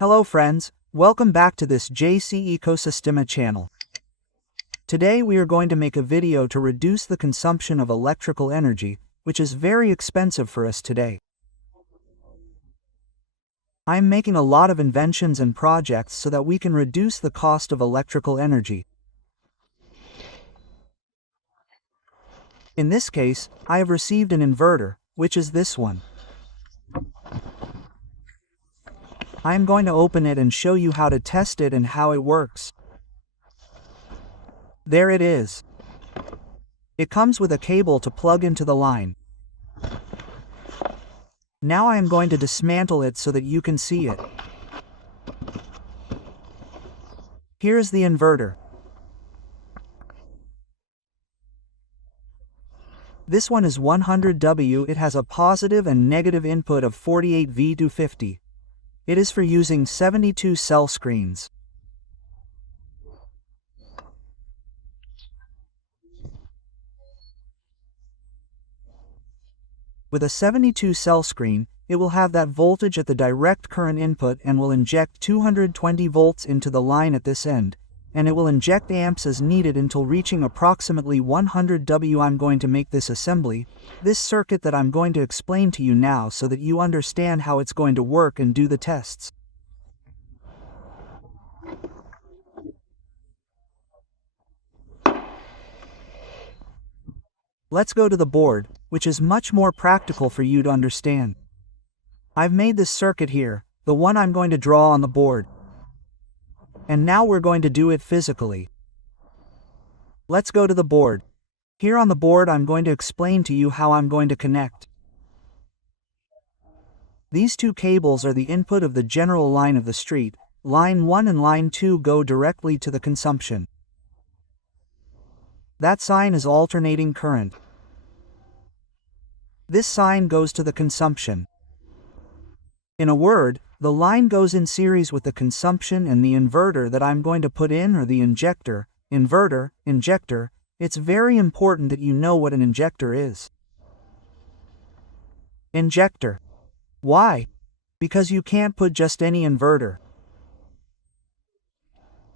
Hello friends, welcome back to this JC Ecosistema channel. Today we are going to make a video to reduce the consumption of electrical energy, which is very expensive for us today. I am making a lot of inventions and projects so that we can reduce the cost of electrical energy. In this case, I have received an inverter, which is this one. I am going to open it and show you how to test it and how it works. There it is. It comes with a cable to plug into the line. Now I am going to dismantle it so that you can see it. Here's the inverter. This one is 100W. It has a positive and negative input of 48V to 50. It is for using 72 cell screens. With a 72 cell screen, it will have that voltage at the direct current input and will inject 220 volts into the line at this end, and it will inject amps as needed until reaching approximately 100W. I'm going to make this assembly, this circuit that I'm going to explain to you now so that you understand how it's going to work and do the tests. Let's go to the board, which is much more practical for you to understand. I've made this circuit here, the one I'm going to draw on the board. And now we're going to do it physically. Let's go to the board. Here on the board I'm going to explain to you how I'm going to connect. These two cables are the input of the general line of the street. Line 1 and line 2 go directly to the consumption. That sign is alternating current. This sign goes to the consumption. In a word, the line goes in series with the consumption and the inverter that I'm going to put in, or the injector. Inverter, injector. It's very important that you know what an injector is. Injector. Why? Because you can't put just any inverter.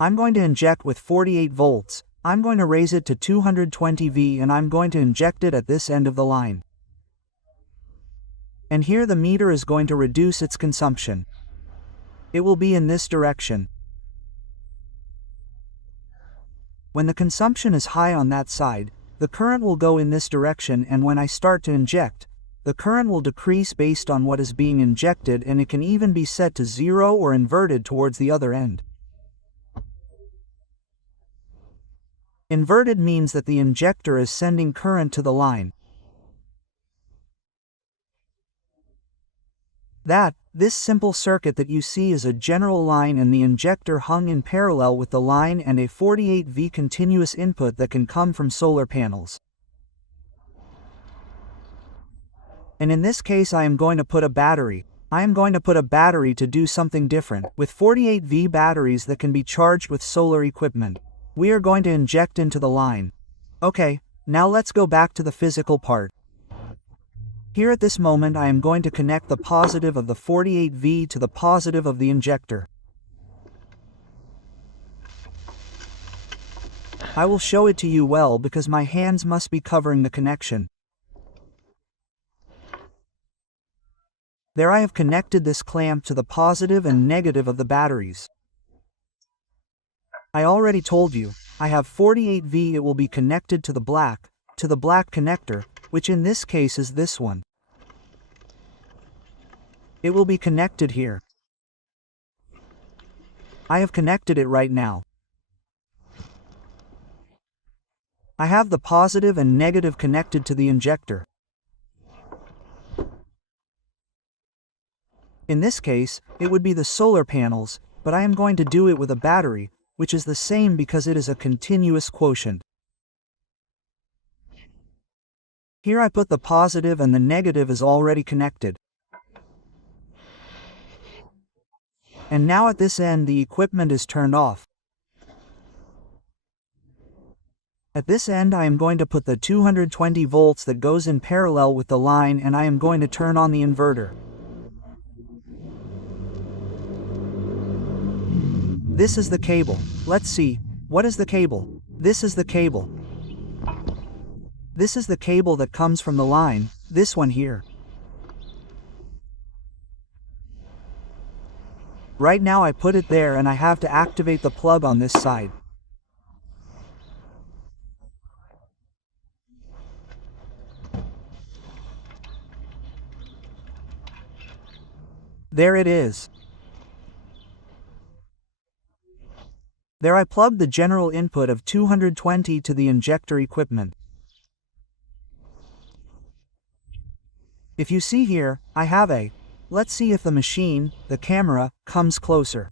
I'm going to inject with 48 volts. I'm going to raise it to 220V and I'm going to inject it at this end of the line. And here the meter is going to reduce its consumption. It will be in this direction. When the consumption is high on that side, the current will go in this direction, and when I start to inject, the current will decrease based on what is being injected, and it can even be set to 0 or inverted towards the other end. Inverted means that the injector is sending current to the line. This simple circuit that you see is a general line and the injector hung in parallel with the line, and a 48V continuous input that can come from solar panels. And in this case I am going to put a battery. I am going to put a battery to do something different. With 48V batteries that can be charged with solar equipment, we are going to inject into the line. Okay, now let's go back to the physical part. Here at this moment I am going to connect the positive of the 48V to the positive of the injector. I will show it to you well because my hands must be covering the connection. There I have connected this clamp to the positive and negative of the batteries. I already told you, I have 48V. It will be connected to the black connector, which in this case is this one. It will be connected here. I have connected it right now. I have the positive and negative connected to the injector. In this case, it would be the solar panels, but I am going to do it with a battery, which is the same because it is a continuous quotient. Here I put the positive and the negative is already connected. And now at this end the equipment is turned off. At this end I am going to put the 220 volts that goes in parallel with the line, and I am going to turn on the inverter. This is the cable. Let's see. What is the cable? This is the cable. This is the cable that comes from the line, this one here. Right now I put it there and I have to activate the plug on this side. There it is. There I plugged the general input of 220 to the injector equipment. If you see here, I have a. Let's see if the machine, the camera, comes closer.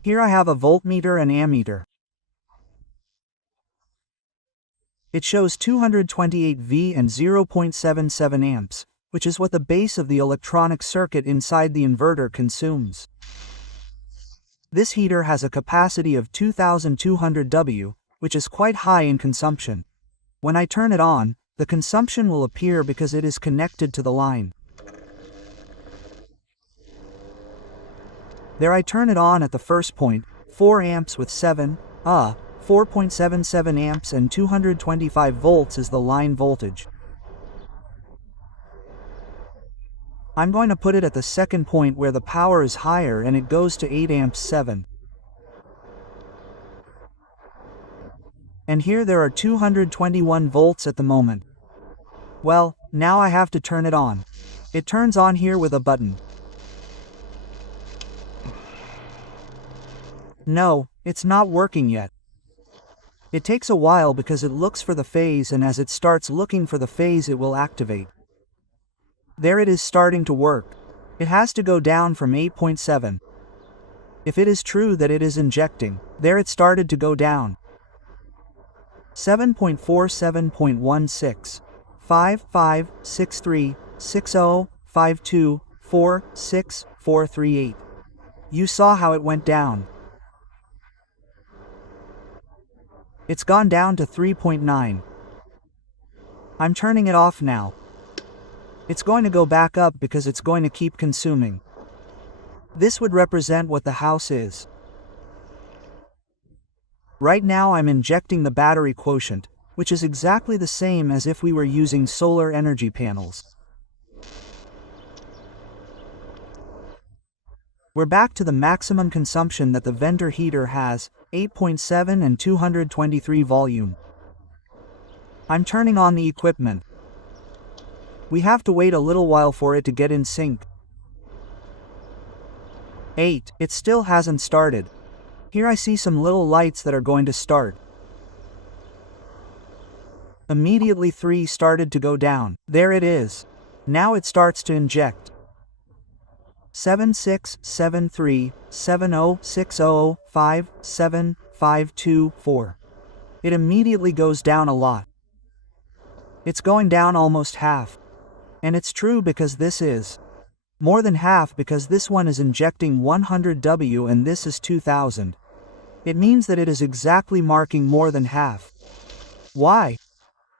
Here I have a voltmeter and ammeter. It shows 228 V and 0.77 amps, which is what the base of the electronic circuit inside the inverter consumes. This heater has a capacity of 2200 W, which is quite high in consumption. When I turn it on, the consumption will appear because it is connected to the line. There I turn it on at the first point, 4 amps with 4.77 amps and 225 volts is the line voltage. I'm going to put it at the second point where the power is higher and it goes to 8 amps 7. And here there are 221 volts at the moment. Well, now I have to turn it on. It turns on here with a button. No, it's not working yet. It takes a while because it looks for the phase, and as it starts looking for the phase it will activate. There it is starting to work. It has to go down from 8.7. If it is true that it is injecting, there it started to go down. 7.47.16. 5, 5, 6, 3, 6, 0, 5, 2, 4, 6, 4, 3, 8. You saw how it went down. It's gone down to 3.9. I'm turning it off now. It's going to go back up because it's going to keep consuming. This would represent what the house is. Right now I'm injecting the battery quotient, which is exactly the same as if we were using solar energy panels. We're back to the maximum consumption that the Venter heater has, 8.7 and 223 volume. I'm turning on the equipment. We have to wait a little while for it to get in sync. 8. It still hasn't started. Here I see some little lights that are going to start. Immediately 3 started to go down. There it is. Now it starts to inject. 7, 6, 7, 3, 7, 0, 6, 0, 5, 7, 5, 2, 4. It immediately goes down a lot. It's going down almost half. And it's true because this is more than half, because this one is injecting 100 W and this is 2000. It means that it is exactly marking more than half. Why?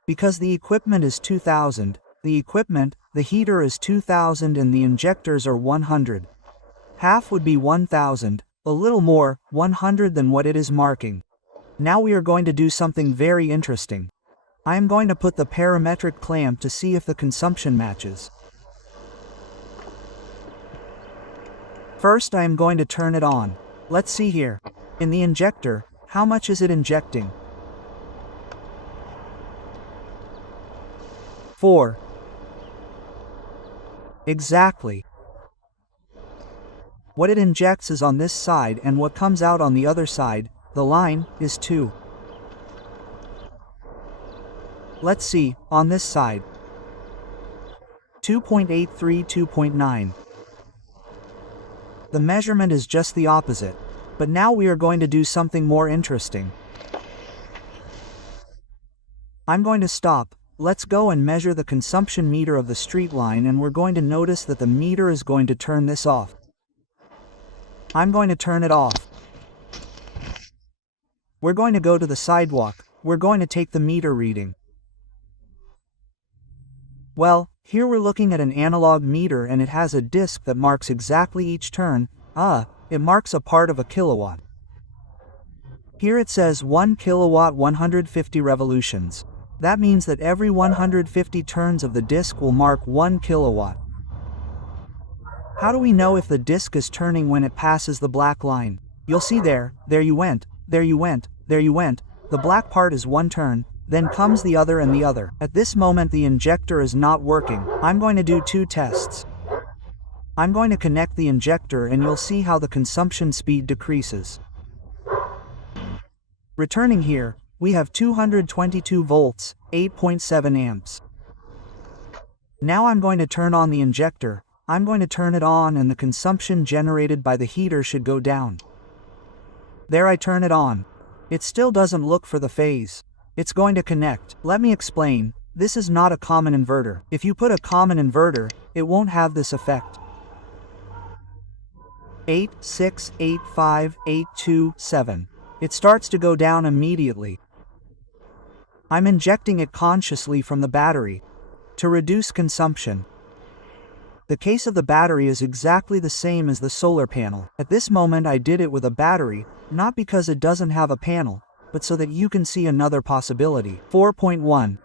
Because the equipment is 2000, the heater is 2000 and the injectors are 100. Half would be 1000, a little more, 100 than what it is marking. Now we are going to do something very interesting. I am going to put the parametric clamp to see if the consumption matches. First I am going to turn it on. Let's see here. In the injector, how much is it injecting? 4. Exactly. What it injects is on this side, and what comes out on the other side, the line, is 2. Let's see, on this side. 2.83, 2.9. The measurement is just the opposite. But now we are going to do something more interesting. I'm going to stop. Let's go and measure the consumption meter of the street line, and we're going to notice that the meter is going to turn this off. I'm going to turn it off. We're going to go to the sidewalk. We're going to take the meter reading. Well, here we're looking at an analog meter and it has a disc that marks exactly each turn, It marks a part of a kilowatt. Here it says 1 kilowatt 150 revolutions. That means that every 150 turns of the disk will mark 1 kilowatt. How do we know if the disk is turning when it passes the black line? You'll see there you went, there you went, there you went. The black part is 1 turn, then comes the other and the other. At this moment the injector is not working. I'm going to do 2 tests. I'm going to connect the injector and you'll see how the consumption speed decreases. Returning here, we have 222 volts, 8.7 amps. Now I'm going to turn on the injector. I'm going to turn it on and the consumption generated by the heater should go down. There, I turn it on. It still doesn't look for the phase. It's going to connect. Let me explain. This is not a common inverter. If you put a common inverter, it won't have this effect. 8, 6, 8, 5, 8, 2, 7. It starts to go down immediately. I'm injecting it consciously from the battery to reduce consumption. The case of the battery is exactly the same as the solar panel. At this moment I did it with a battery, not because it doesn't have a panel, but so that you can see another possibility. 4.1.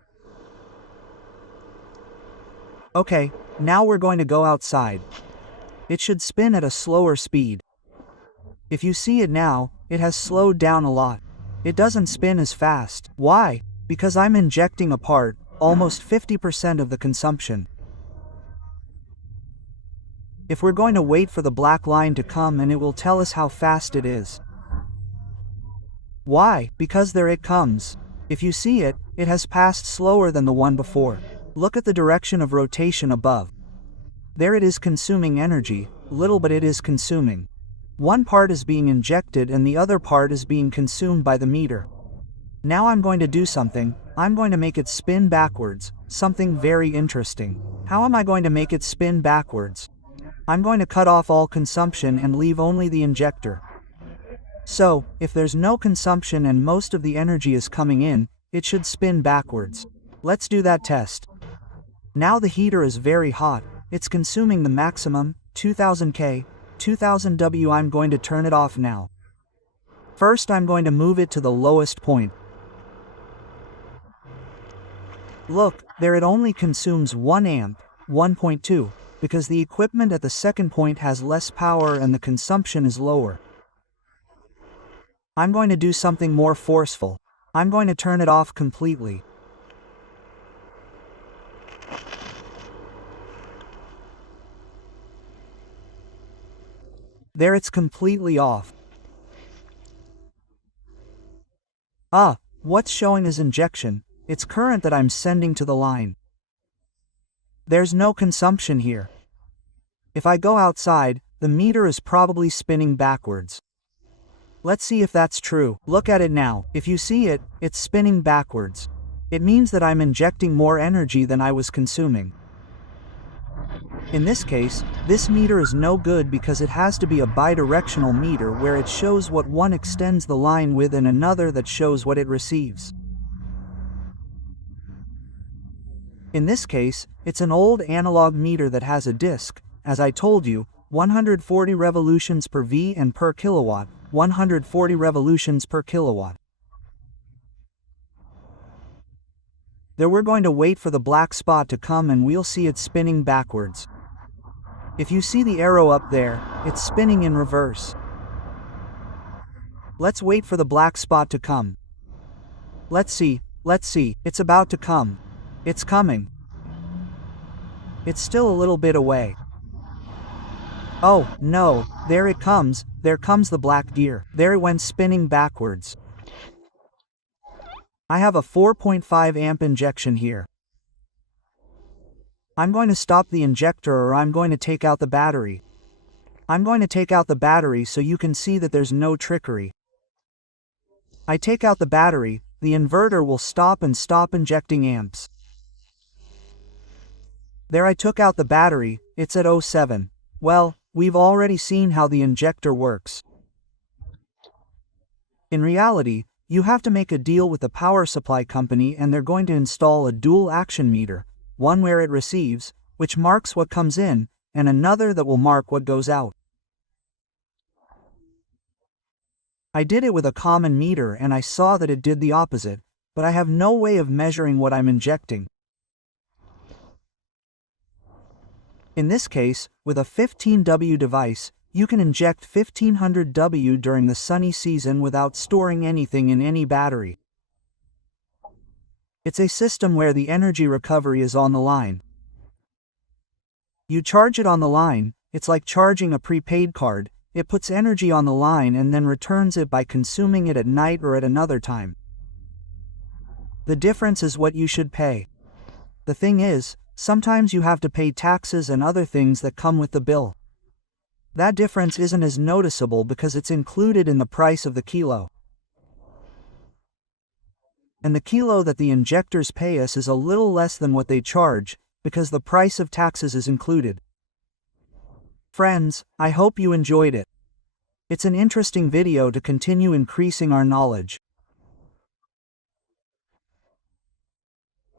Okay, now we're going to go outside. It should spin at a slower speed. If you see it now, it has slowed down a lot. It doesn't spin as fast. Why? Because I'm injecting a part, almost 50% of the consumption. If we're going to wait for the black line to come and it will tell us how fast it is. Why? Because there it comes. If you see it, it has passed slower than the one before. Look at the direction of rotation above. There it is consuming energy, little but it is consuming. One part is being injected and the other part is being consumed by the meter. Now I'm going to do something. I'm going to make it spin backwards, something very interesting. How am I going to make it spin backwards? I'm going to cut off all consumption and leave only the injector. So, if there's no consumption and most of the energy is coming in, it should spin backwards. Let's do that test. Now the heater is very hot. It's consuming the maximum, 2000 K, 2000 W. I'm going to turn it off now. First I'm going to move it to the lowest point. Look, there it only consumes 1 amp, 1.2, because the equipment at the second point has less power and the consumption is lower. I'm going to do something more forceful. I'm going to turn it off completely. There it's completely off. What's showing is injection. It's current that I'm sending to the line. There's no consumption here. If I go outside, the meter is probably spinning backwards. Let's see if that's true. Look at it now. If you see it, it's spinning backwards. It means that I'm injecting more energy than I was consuming. In this case, this meter is no good because it has to be a bidirectional meter where it shows what one extends the line with and another that shows what it receives. In this case, it's an old analog meter that has a disk, as I told you, 140 revolutions per V and per kilowatt, 140 revolutions per kilowatt. There we're going to wait for the black spot to come and we'll see it spinning backwards. If you see the arrow up there, it's spinning in reverse. Let's wait for the black spot to come. Let's see, it's about to come. It's coming. It's still a little bit away. Oh, no, there it comes, there comes the black gear. There it went spinning backwards. I have a 4.5 amp injection here. I'm going to stop the injector or I'm going to take out the battery. I'm going to take out the battery so you can see that there's no trickery. I take out the battery, the inverter will stop injecting amps. There, I took out the battery, it's at 07. Well, we've already seen how the injector works. In reality, you have to make a deal with the power supply company and they're going to install a dual action meter, one where it receives, which marks what comes in, and another that will mark what goes out. I did it with a common meter and I saw that it did the opposite, but I have no way of measuring what I'm injecting. In this case, with a 15W device, you can inject 1500W during the sunny season without storing anything in any battery. It's a system where the energy recovery is on the line. You charge it on the line, it's like charging a prepaid card, it puts energy on the line and then returns it by consuming it at night or at another time. The difference is what you should pay. The thing is, sometimes you have to pay taxes and other things that come with the bill. That difference isn't as noticeable because it's included in the price of the kilo. And the kilo that the injectors pay us is a little less than what they charge, because the price of taxes is included. Friends, I hope you enjoyed it. It's an interesting video to continue increasing our knowledge.